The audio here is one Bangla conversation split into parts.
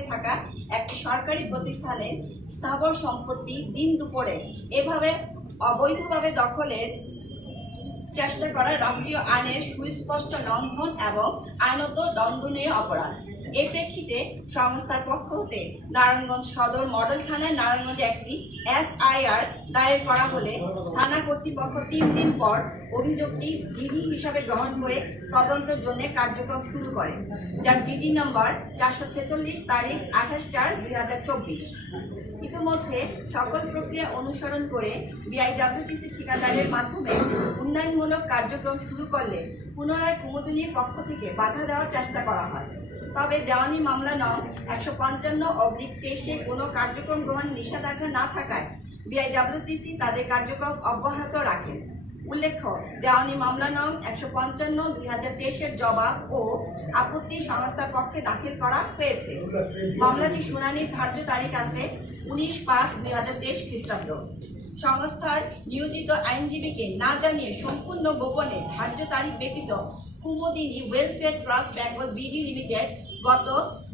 এলাকায় থাকা একটি সরকারি প্রতিষ্ঠানের স্থাবর সম্পত্তি দিন দুপুরে এভাবে অবৈধভাবে দখলের চেষ্টা করা রাষ্ট্রীয় আইনের সুস্পষ্ট লঙ্ঘন এবং আইনত দণ্ডনীয় অপরাধ। এই প্রেক্ষিতে সংস্থার পক্ষ হতে নারায়ণগঞ্জ সদর মডেল থানায় নারায়ণগঞ্জে একটি FIR দায়ের করা হলে থানা কর্তৃপক্ষ 3 দিন পর অভিযোগটি জিডি হিসাবে গ্রহণ করে তদন্তের জন্য কার্যক্রম শুরু করে, যার জিডি নম্বর 446 তারিখ 28/4/2024। ইতিমধ্যে সকল প্রক্রিয়া অনুসরণ করে BIWTC ঠিকাদারের মাধ্যমে উন্নয়নমূলক কার্যক্রম শুরু করলে পুনরায় কুমুদিনীর পক্ষ থেকে বাধা দেওয়ার চেষ্টা করা হয়। তবে দেওয়ানি মামলা নং 155/23 কোনো কার্যক্রম গ্রহণ নিষেধাজ্ঞা না থাকায় BIWTC তাদের কার্যক্রম অব্যাহত রাখেন। উল্লেখ্য, দেওয়ানি মামলা নং 155/2023 জবাব ও আপত্তি সংস্থার পক্ষে দাখিল করা হয়েছে। মামলাটি শুনানির ধার্য তারিখ আছে 19/5/2023 খ্রিস্টাব্দ। সংস্থার নিয়োজিত আইনজীবীকে না জানিয়ে সম্পূর্ণ গোপনে ধার্য তারিখ ব্যতীত Kumudini welfare trust Bengal BD limited গত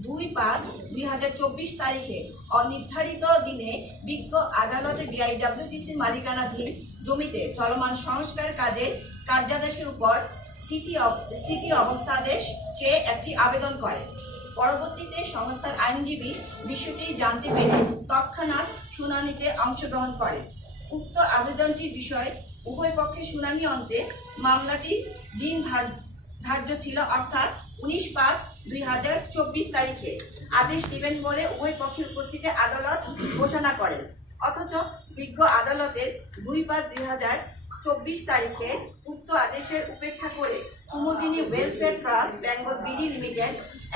2/5/2024 তারিখে অনির্ধারিত দিনে বিজ্ঞ আদালতে BIWTC মালিকানাধীন জমিতে চলমান সংস্কার কাজের কার্যাদেশের উপর স্থিতি অবস্থাদেশ চেয়ে একটি আবেদন করে। পরবর্তীতে সংস্থার আইনজীবী বিষয়টি জানতে পেরে তৎক্ষণাৎ শুনানিতে অংশগ্রহণ করে। উক্ত আবেদনটির বিষয়ে উভয় পক্ষের শুনানি অন্তে মামলাটি দিন ধার্য ছিল, অর্থাৎ 19/5/2024 তারিখে আদেশ দিবেন বলে উভয় পক্ষের উপস্থিতিতে আদালত ঘোষণা করেন। অথচ বিজ্ঞ আদালতের 2/5/2024 তারিখে উক্ত আদেশের উপেক্ষা করে Kumudini welfare trust Bengal BD limited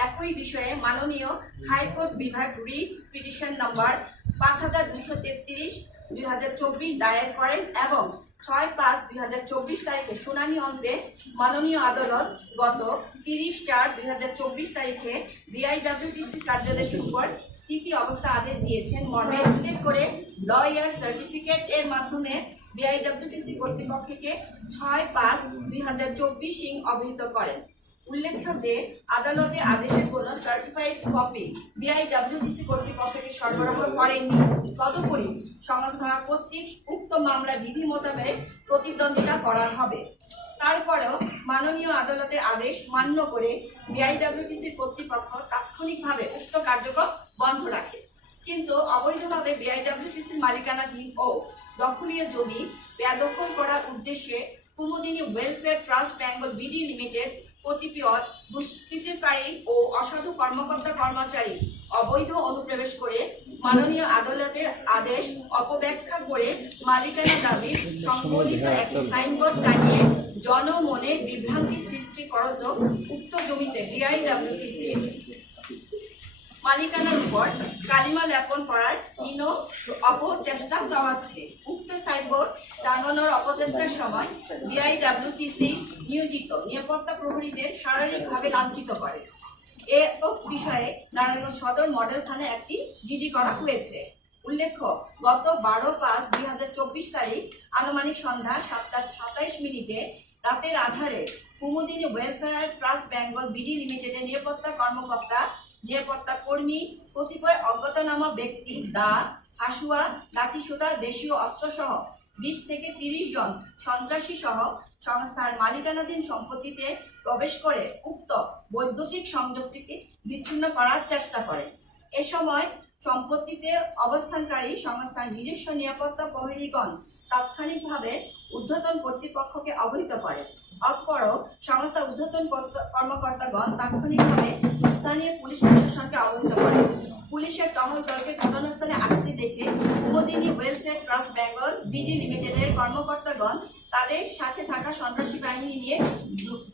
একই বিষয়ে মাননীয় হাইকোর্ট বিভাগ রিট পিটিশন নম্বর 5233/2024 দায়ের করেন এবং 6/5/2024 তারিখে শুনানি অন্তে মাননীয় আদালত গত 30/4/2024 তারিখে BIWTC কার্যাদেশের উপর স্থিতি অবস্থা আদেশ দিয়েছেন মর্মে উল্লেখ করে লয়ার সার্টিফিকেট এর মাধ্যমে BIWTC কর্তৃপক্ষকে 6/5/2024 অবহিত করেন। উল্লেখ্য যে আদালতে আদেশের কোনো সার্টিফাইড কপি BIWTC কর্তৃপক্ষকে সরবরাহ করেননি। তদুপরি সংস্থা কর্তৃক উক্ত মামলা বিধি মোতাবেক প্রতিদ্বন্দ্বিতা করা হবে। তারপরেও মাননীয় আদালতের আদেশ মান্য করে BIWTC কর্তৃপক্ষ তাৎক্ষণিকভাবে উক্ত কার্যক্রম বন্ধ রাখে। কিন্তু অবৈধভাবে BIWTC মালিকানাধীন ও দখলীয় জমি বেদখল করার উদ্দেশ্যে Kumudini welfare trust Bengal BD limited কতিপয় দুষ্কৃতিকারী ও অসাধু কর্মকর্তা কর্মচারী অবৈধ অনুপ্রবেশ করে মাননীয় আদালতের আদেশ অপব্যাখ্যা করে মালিকানা দাবি সংবলিত একটি সাইনবোর্ড টানিয়ে জনমনে বিভ্রান্তি সৃষ্টি করত উক্ত জমিতে BIWTC মালিকানার উপর কালিমা লেপন করার হীন অপচেষ্টা চালাচ্ছে। উক্ত সাইনবোর্ড টাঙানোর অপচেষ্টার সময় BIWTC নিয়োজিত নিরাপত্তা প্রহরীদের শারীরিকভাবে লাঞ্ছিত করে। এ বিষয়ে নারায়ণগঞ্জ সদর মডেল থানায় একটি জিডি করা হয়েছে। উল্লেখ্য, গত 12/5/2024 তারিখ আনুমানিক সন্ধ্যা 7:27 রাতের আধারে Kumudini welfare trust Bengal BD লিমিটেডের নিরাপত্তা কর্মকর্তা, নিরাপত্তা কর্মী, কতিপয় অজ্ঞাতনামা ব্যক্তি দা, হাসুয়া, লাঠিসোঁটা, দেশীয় অস্ত্রসহ 20 থেকে 30 জন সন্ত্রাসী সহ সংস্থার মালিকানাধীন সম্পত্তিতে প্রবেশ করে উক্ত বৈদ্যুতিক সংযোগটিকে বিচ্ছিন্ন করার চেষ্টা করে। এ সময় সম্পত্তিতে অবস্থানকারী সংস্থার নিজস্ব নিরাপত্তা প্রহরীগণ তাৎক্ষণিকভাবে ঊর্ধ্বতন কর্তৃপক্ষকে অবহিত করে। অতঃপরও সংস্থা ঊর্ধ্বতন কর্মকর্তাগণ তাৎক্ষণিকভাবে স্থানীয় পুলিশ প্রশাসনকে অবহিত করে। পুলিশের টহল দলকে ঘটনাস্থলে আসতে দেখে Kumudini welfare trust Bengal BD লিমিটেডের কর্মকর্তাগণ তাদের সাথে থাকা সন্ত্রাসী বাহিনী নিয়ে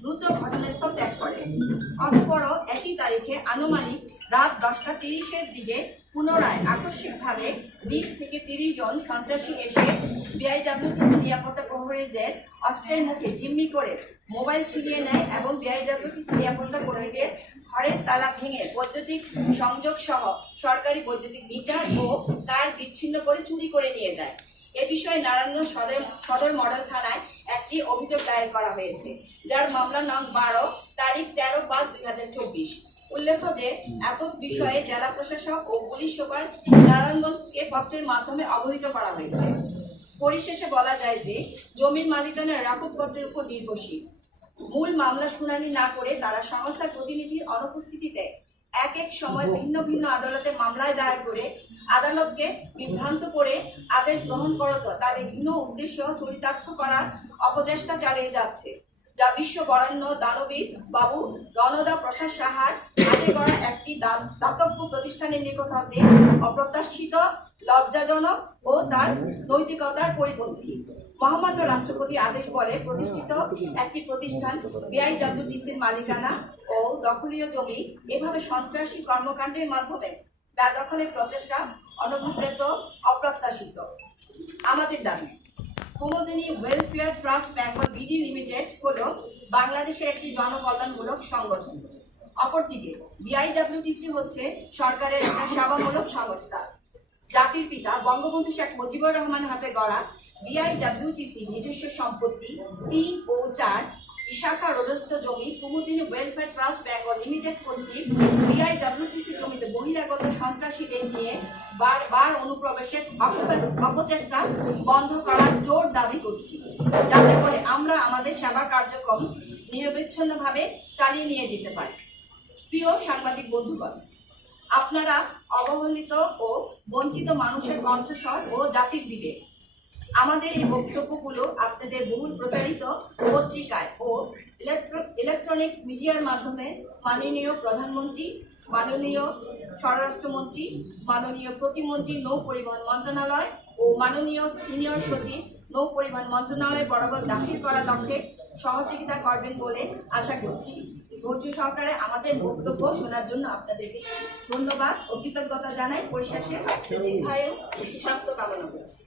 দ্রুত ঘটনাস্থল ত্যাগ করে। অতঃপরও একই তারিখে আনুমানিক রাত 10:30 দিকে পুনরায় আকস্মিকভাবে 20 থেকে 30 জন সন্ত্রাসী এসে BIWTC নিরাপত্তা প্রহরীদের অস্ত্রের মুখে জিম্মি করে মোবাইল ছিনিয়ে নেয় এবং BIWTC নিরাপত্তা কর্মীদের ঘরের তালা ভেঙে বৈদ্যুতিক সংযোগ সহ সরকারি বৈদ্যুতিক মিটার ও তার বিচ্ছিন্ন করে চুরি করে নিয়ে যায়। এ বিষয়ে নারায়ণগঞ্জ সদর মডেল থানায় একটি অভিযোগ দায়ের করা হয়েছে, যার মামলা নং 12 তারিখ 13/5/2024। উল্লেখ্য যে এতদ বিষয়ে জেলা প্রশাসক ও পুলিশ সুপার নারায়ণগঞ্জকে পত্রের মাধ্যমে অবহিত করা হয়েছে। পরিশেষে বলা যায় যে জমির মালিকানা রাকুবপত্রের উপর নির্ভরশীল। মূল মামলা শুনানি না করে তারা সংস্থার প্রতিনিধির অনুপস্থিতিতে এক এক সময় ভিন্ন ভিন্ন আদালতে মামলায় দায়ের করে আদালতকে বিভ্রান্ত করে আদেশ গ্রহণ করত তাদের ভিন্ন উদ্দেশ্য চরিতার্থ করার অপচেষ্টা চালিয়ে যাচ্ছে, যা বিশ্ব বরেণ্য দানবীর বাবু রণদা প্রসাদ সাহার হাতে গড়া একটি দাতব্য প্রতিষ্ঠানের নিকট হতে অপ্রত্যাশিত, লজ্জাজনক ও তার নৈতিকতার পরিপন্থী। মহামান্য রাষ্ট্রপতির আদেশ বলে প্রতিষ্ঠিত একটি প্রতিষ্ঠান বিআইডব্লিউটিসির মালিকানা ও দখলীয় জমি এভাবে সন্ত্রাসী কর্মকাণ্ডের মাধ্যমে বেদখলের প্রচেষ্টা অনুভূত, অপ্রত্যাশিত। আমাদের দাবি, Kumudini welfare trust Bengal BD limited হল বাংলাদেশের একটি জনকল্যাণমূলক সংগঠন। অপরদিকে বিআইডব্লিউটিসি হচ্ছে সরকারের একটা সেবামূলক সংস্থা। জাতির পিতা বঙ্গবন্ধু শেখ মুজিবুর রহমানের হাতে গড়া বিআইডব্লিউটিসি নিজস্ব সম্পত্তি 3 ও 4 বিশাখা রোডস্থ জমি Kumudini welfare trust Bengal limited কর্তৃক বিআইডব্লিউটিসি জমিতে বহিরাগত সন্ত্রাসীদের নিয়ে বারবার অনুপ্রবেশের অপচেষ্টা বন্ধ করার জোর দাবি করছি, যাতে করে আমরা আমাদের সেবা কার্যক্রম নিরবিচ্ছিন্নভাবে চালিয়ে নিয়ে যেতে পারি। প্রিয় সাংবাদিক বন্ধুগণ, আপনারা অবহেলিত ও বঞ্চিত মানুষের কণ্ঠস্বর ও জাতির বিবেক। আমাদের এই বক্তব্যগুলো আপনাদের বহুল প্রচারিত পত্রিকায় ও ইলেকট্রনিক্স মিডিয়ার মাধ্যমে মাননীয় প্রধানমন্ত্রী, মাননীয় স্বরাষ্ট্রমন্ত্রী, মাননীয় প্রতিমন্ত্রী নৌ পরিবহন মন্ত্রণালয় ও মাননীয় সিনিয়র সচিব নৌ পরিবহন মন্ত্রণালয় বরাবর দাখিল করার লক্ষ্যে সহযোগিতা করবেন বলে আশা করছি। ধৈর্য সহকারে আমাদের বক্তব্য শোনার জন্য আপনাদেরকে ধন্যবাদ ও কৃতজ্ঞতা জানাই। পরিশেষে আপনাদের দীর্ঘায়ু সুস্বাস্থ্য কামনা করছি।